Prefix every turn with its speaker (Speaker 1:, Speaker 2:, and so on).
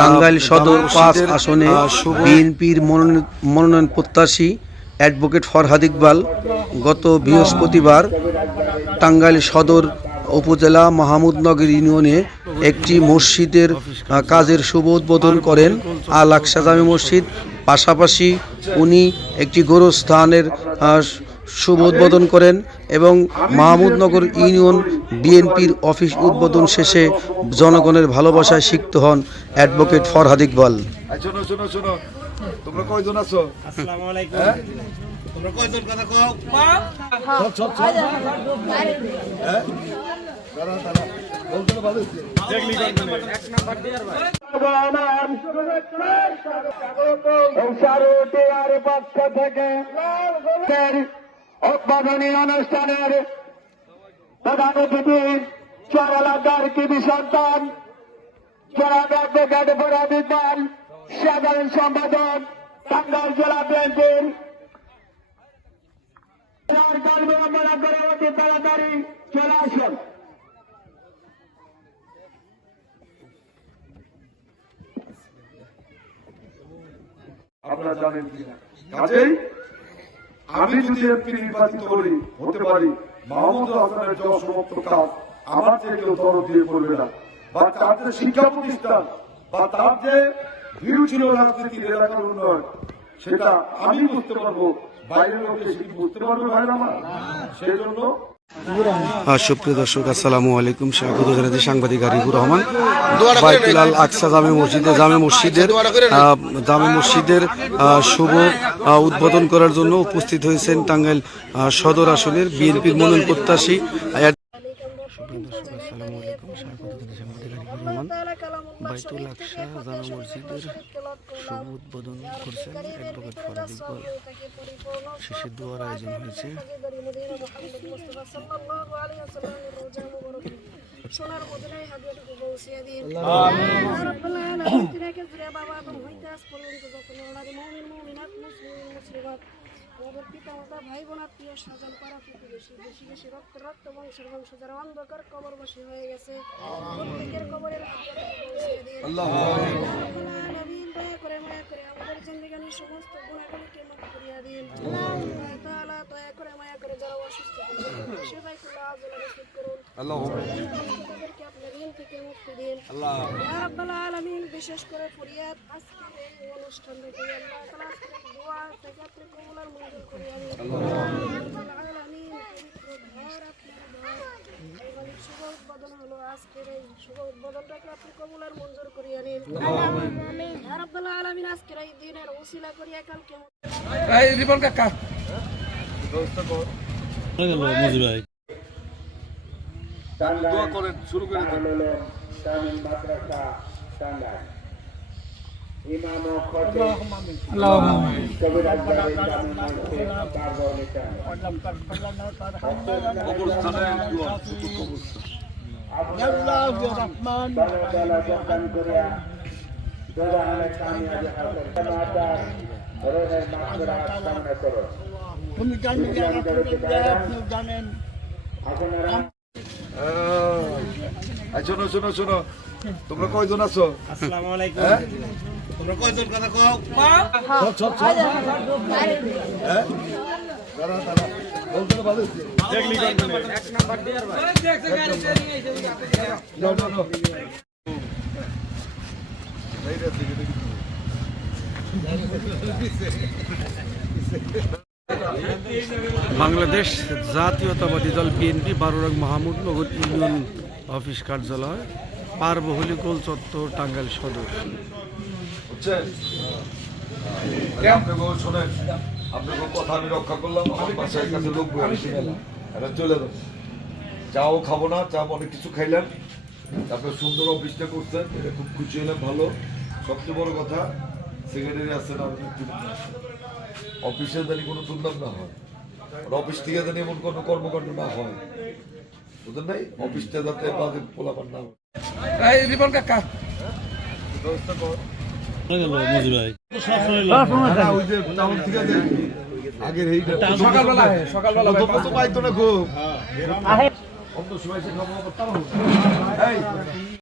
Speaker 1: টাঙ্গাইল সদর পাঁচ আসনে বিএনপির মনোনয়ন প্রত্যাশী অ্যাডভোকেট ফরহাদ ইকবাল গত বৃহস্পতিবার টাঙ্গাইল সদর উপজেলা মাহমুদনগর ইউনিয়নে একটি মসজিদের কাজের শুভ উদ্বোধন করেন আল আকসা জামে মসজিদ। পাশাপাশি উনি একটি গোরস্থানের শুভ উদ্বোধন করেন। এবং মাহমুদনগর ইউনিয়ন বিএনপির অফিস উদ্বোধন শেষে জনগণের ভালোবাসায় সিক্ত হন অ্যাডভোকেট ফরহাদ ইকবাল।
Speaker 2: এই শোনো শোনো শোনো। তোমরা কয়জন আছো?
Speaker 3: আসসালামু আলাইকুম? তোমরা কয়জন কথা কও?
Speaker 2: সব সব সব হ্যাঁ? দাঁড়া দাঁড়া। বলতে তো ভালো হচ্ছে।
Speaker 4: সারুটিয়ার পক্ষ থেকে উদ্বোধনী অনুষ্ঠানের প্রধান অতিথি চরলাদার কৃষি সন্তান অ্যাডভোকেট ফরাদিদ্দার সাধারণ সম্পাদক, টাঙ্গাইল জেলা
Speaker 2: আপনারা জানেন কিনা? আমি যদি এমপি নির্বাচিত হই হতে পারি, মাহমুদ হাসানের সমস্ত কাজ আমার যে কেউ দর দিয়ে করবে না। বা তার যে শিক্ষা প্রতিষ্ঠান বা তার যে ভিউ ছিল রাজনীতির এলাকার উন্নয়ন, সেটা আমি বুঝতে পারব, বাইরের লোকে সেটি বুঝতে পারবে ভাইরা আমার? সেই জন্য
Speaker 1: সুপ্রিয় দর্শক আসসালামু আলাইকুম। স্বাগত জানাতে সাংবাদিক আরিফুর রহমান। বাইতুলাল আকসা জামে মসজিদে জামে মসজিদের জামে মসজিদের শুভ উদ্বোধন করার জন্য উপস্থিত হয়েছেন টাঙ্গাইল সদর আসনের বিএনপির মনোনয়ন প্রত্যাশী। রহমান বাইতুল আকসা জামে মসজিদের শুভ উদ্বোধন করছেন অ্যাডভোকেট ফরাদ ইকবাল শেষে দোয়ার আয়োজন হয়েছে।
Speaker 5: সোনার মদিনায় হাদিয়াটুকু পৌঁছিয়ে দিন। রাব্বুল আলামিন। তিনাকে ফিরে বাবা আদম হইতে আজ পর্যন্ত যত নারী মুমিন মুমিনাত মুসলিম মুসলিমাত আমাদের পিতা মাতা ভাই বোন আত্মীয় স্বজন পাড়া প্রতিবেশী, বেশি বেশি রক্ত রক্ত বংশের বংশ যারা অন্ধকার কবরবাসী হয়ে গেছে। প্রত্যেকের কবরের তাদেরকে ঋণ থেকে মুক্তি দিন রাব্বাল আলামিন বিশেষ করে ফরিয়াদ আজকের এই অনুষ্ঠান থেকে আল্লাহ তাআলা দোয়া থেকে আপনি কবুলার মঞ্জুর করে আনিন রাব্বাল আলামিন পবিত্র ঘর আপনার ঘর শুভ উদ্বোধন হলো আজকের এই শুভ উদ্বোধনটাকে আপনি কবুলার মঞ্জুর করে আনিন ইয়া রাব্বাল আলামিন আজকের এই দিনের ওসিলা করিয়া কালকে
Speaker 2: শুরু করে কবরস্থানে দোয়া
Speaker 4: মাগফিরাত কামনা করো
Speaker 6: তুমি জানেন যে আপনি জানেন
Speaker 2: শোনো শোনো শোনো। তোমরা কয়জন আছো?
Speaker 3: আসসালামু আলাইকুম
Speaker 2: হ্যাঁ?
Speaker 3: তোমরা কয়জন কথা কও?
Speaker 2: সব সব সব। হ্যাঁ? দাঁড়া দাঁড়া। বলতে ভালো হচ্ছে। যাও, যাও, যাও। এই রে, দেখি, দেখি।
Speaker 1: বাংলাদেশ জাতীয়তাবাদী দল বিএনপি বারোরং মাহমুদনগর ইউনিয়ন অফিস কার্যালয় পারবহলি গোল চত্বর টাঙ্গাইল সদর।
Speaker 2: বুঝছেন? আপনাকে শোনেন আপনাকে কথা আমি রক্ষা করলাম আমার বাসার কাছে লোক এটা চলে যাব। চাও খাব না চা অনেক কিছু খাইলেন তারপরে সুন্দর অফিসটা করছেন এটা খুব খুশি হলাম ভালো। সবচেয়ে বড় কথা সেক্রেটারি আসছেন আমাদের একটু অফিসে জানি কোনো দুর্নাম না হয়। আর অফিস থেকে জানি এমন কোনো কর্মকাণ্ড না হয়। বুঝলেন নাই? অফিসটা যাতে বাজে পোলাপান না হয়। ব্যবস্থা কর না, ওই যে টাউন থেকে আগের এইটা সকালবেলা সকালবেলা তো পাইতো না খুব। অন্য সময় সে খাব এই।